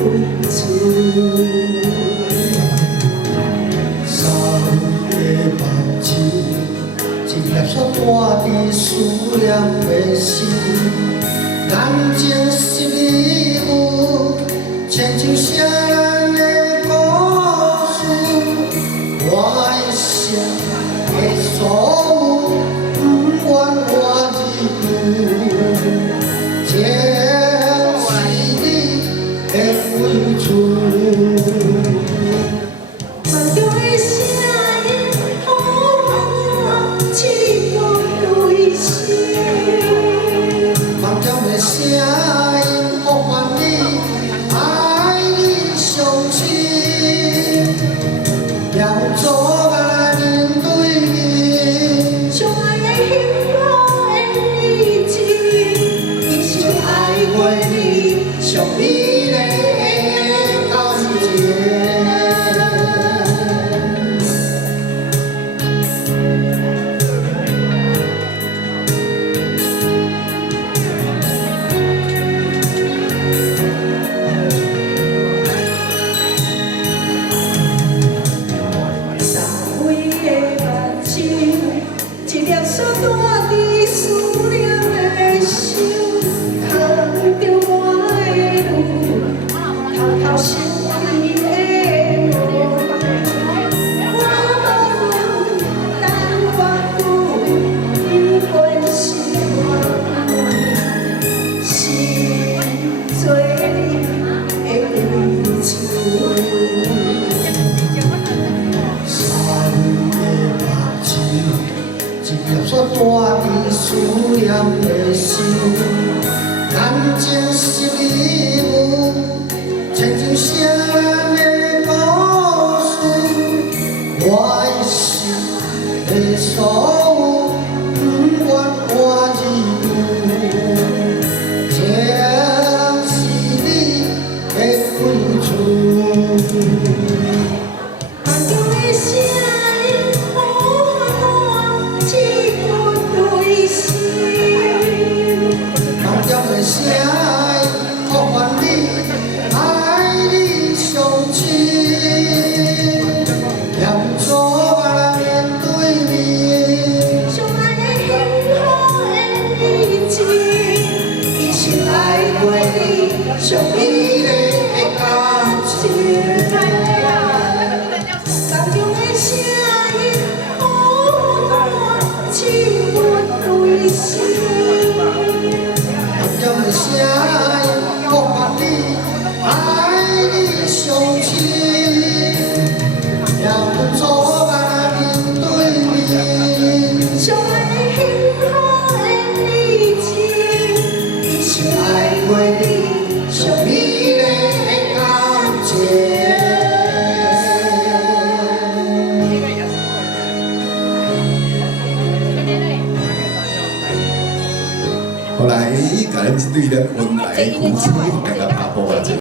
为主。三个目睭，一粒煞大伫思念的心，咱情是礼物，亲像写咱的故事，我一生的所有，不愿换一句，这是你的付出。 声音呼唤你，爱你相亲，要做来面对面。相爱的幸福的日子，一生爱过你，上美丽的感情。 一粒所大伫思念的心，扛着我的路，偷偷想你的路。我无论等我久，不管是做你的为主。 一粒所大伫思念的心，咱情是礼物，亲像写咱的故事，我一生的所有，不愿换一句，这是你的付出。 声音呼唤你，爱你相亲，要做来面对面。相爱的幸福的日子，一生爱过你，上美丽的感情。感动的声音呼唤我，亲吻对心。 声音呼唤你，爱你相亲，要做来面对面。相爱的幸福的日子，一生爱过你，上美丽的感情。后来，甲咱这对咱原来的夫妻，大家打破啊！